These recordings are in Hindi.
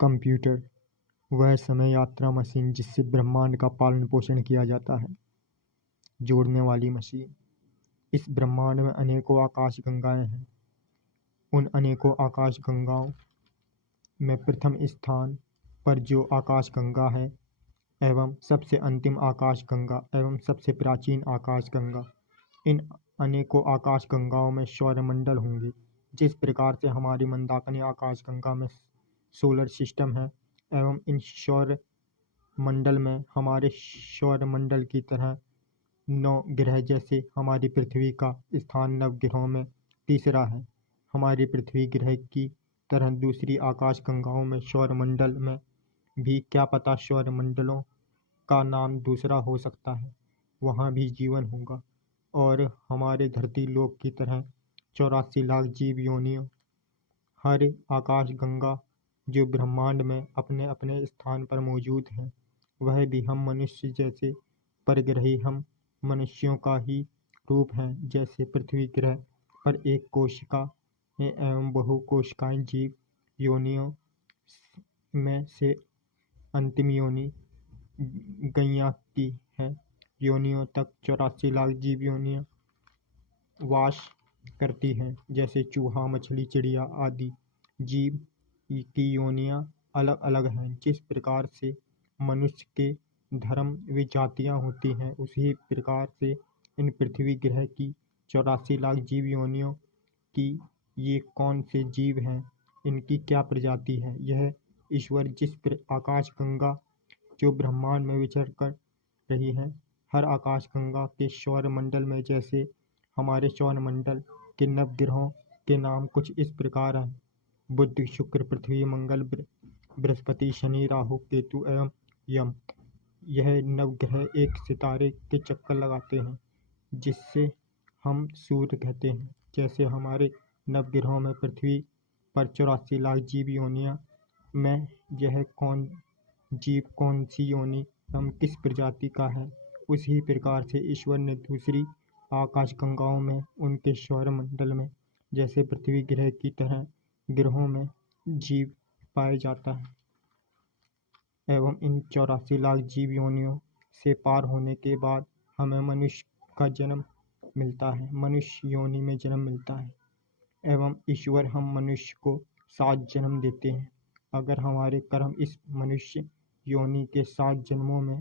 कंप्यूटर वह समय यात्रा मशीन जिससे ब्रह्मांड का पालन पोषण किया जाता है। जोड़ने वाली मशीन। इस ब्रह्मांड में अनेकों आकाश गंगाएं हैं। उन अनेकों आकाश गंगाओं में प्रथम स्थान पर जो आकाश गंगा है एवं सबसे अंतिम आकाश गंगा एवं सबसे प्राचीन आकाश गंगा, इन अनेकों आकाश गंगाओं में सौरमंडल होंगे। जिस प्रकार से हमारी मंदाकिनी आकाश गंगा में सोलर सिस्टम है एवं इन सौर मंडल में हमारे सौरमंडल की तरह 9 ग्रह, जैसे हमारी पृथ्वी का स्थान नवग्रहों में तीसरा है, हमारी पृथ्वी ग्रह की तरह दूसरी आकाश गंगाओं में सौरमंडल में भी क्या पता सौरमंडलों का नाम दूसरा हो सकता है, वहाँ भी जीवन होगा। और हमारे धरती लोक की तरह 84 लाख जीव योनियों हर आकाश गंगा जो ब्रह्मांड में अपने अपने स्थान पर मौजूद हैं, वह भी हम मनुष्य जैसे परग्रही हम मनुष्यों का ही रूप हैं। जैसे पृथ्वी ग्रह पर एक कोशिका एवं बहुकोशिकाएं जीव योनियों में से अंतिम योनि गैया की है, योनियों तक 84 लाख जीव योनियां वास करती हैं। जैसे चूहा, मछली, चिड़िया आदि जीव की योनियां अलग अलग हैं। जिस प्रकार से मनुष्य के धर्म व जातियां होती हैं, उसी प्रकार से इन पृथ्वी ग्रह की 84 लाख जीव योनियों की ये कौन से जीव हैं, इनकी क्या प्रजाति है, यह ईश्वर जिस आकाश गंगा जो ब्रह्मांड में विचर कर रही है, हर आकाश गंगा के सौरमंडल में, जैसे हमारे सौरमंडल के नवग्रहों के नाम कुछ इस प्रकार हैं: बुध, शुक्र, पृथ्वी, मंगल, बृहस्पति, शनि, राहु, केतु एवं यम। यह नवग्रह एक सितारे के चक्कर लगाते हैं जिससे हम सूर्य कहते हैं। जैसे हमारे नवग्रहों में पृथ्वी पर 84 लाख जीव योनियां में यह कौन जीव कौन सी योनि हम किस प्रजाति का है, उसी प्रकार से ईश्वर ने दूसरी आकाश गंगाओं में उनके सौरमंडल में जैसे पृथ्वी ग्रह की तरह ग्रहों में जीव पाए जाता है एवं इन 84 लाख जीव योनियों से पार होने के बाद हमें मनुष्य का जन्म मिलता है, मनुष्य योनि में जन्म मिलता है एवं ईश्वर हम मनुष्य को 7 जन्म देते हैं। अगर हमारे कर्म इस मनुष्य योनि के 7 जन्मों में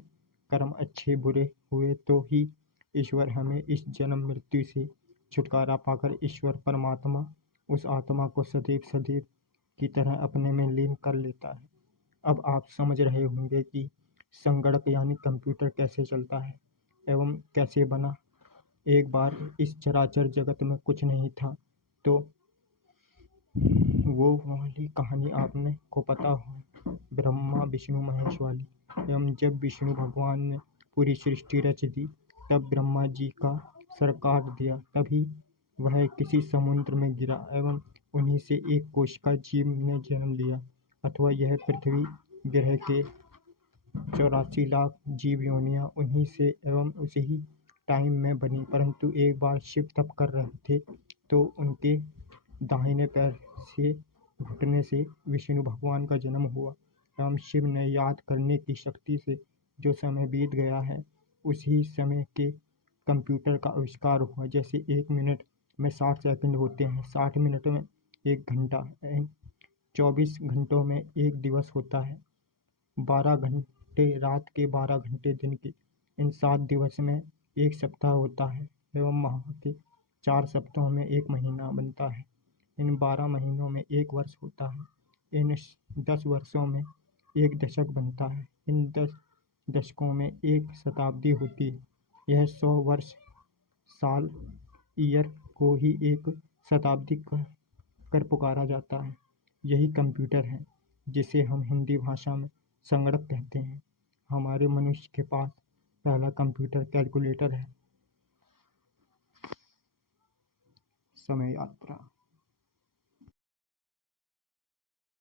कर्म अच्छे बुरे हुए तो ही ईश्वर हमें इस जन्म मृत्यु से छुटकारा पाकर ईश्वर परमात्मा उस आत्मा को सदैव सदैव की तरह अपने में लीन कर लेता है। अब आप समझ रहे होंगे कि संगणक यानी कंप्यूटर कैसे चलता है एवं कैसे बना। एक बार इस चराचर जगत में कुछ नहीं था, तो वो वाली कहानी आपने को पता हो, ब्रह्मा विष्णु महेश वाली। एवं जब विष्णु भगवान ने पूरी सृष्टि रच दी, तब ब्रह्मा जी का सर काट दिया, तभी वह किसी समुद्र में गिरा एवं उन्हीं से एक कोशिका जीव ने जन्म लिया। अथवा यह पृथ्वी ग्रह के 84 लाख जीव योनियां उन्हीं से एवं उसी ही टाइम में बनी। परंतु एक बार शिव तप कर रहे थे, तो उनके दाहिने पैर से घुटने से विष्णु भगवान का जन्म हुआ एवं शिव ने याद करने की शक्ति से जो समय बीत गया है, उसी समय के कंप्यूटर का आविष्कार हुआ। जैसे 1 मिनट में 60 सेकंड होते हैं, 60 मिनट में 1 घंटा, 24 घंटों में 1 दिवस होता है, 12 घंटे रात के, 12 घंटे दिन के। इन 7 दिवस में 1 सप्ताह होता है एवं माह के 4 सप्ताहों में 1 महीना बनता है। इन 12 महीनों में 1 वर्ष होता है। इन 10 वर्षों में 1 दशक बनता है। इन 10 दशकों में 1 शताब्दी होती है। यह 100 वर्ष, साल, ईयर को ही 1 शताब्दी कर पुकारा जाता है। यही कंप्यूटर है, जिसे हम हिंदी भाषा में संगणक कहते हैं। हमारे मनुष्य के पास पहला कंप्यूटर कैलकुलेटर है। समय यात्रा।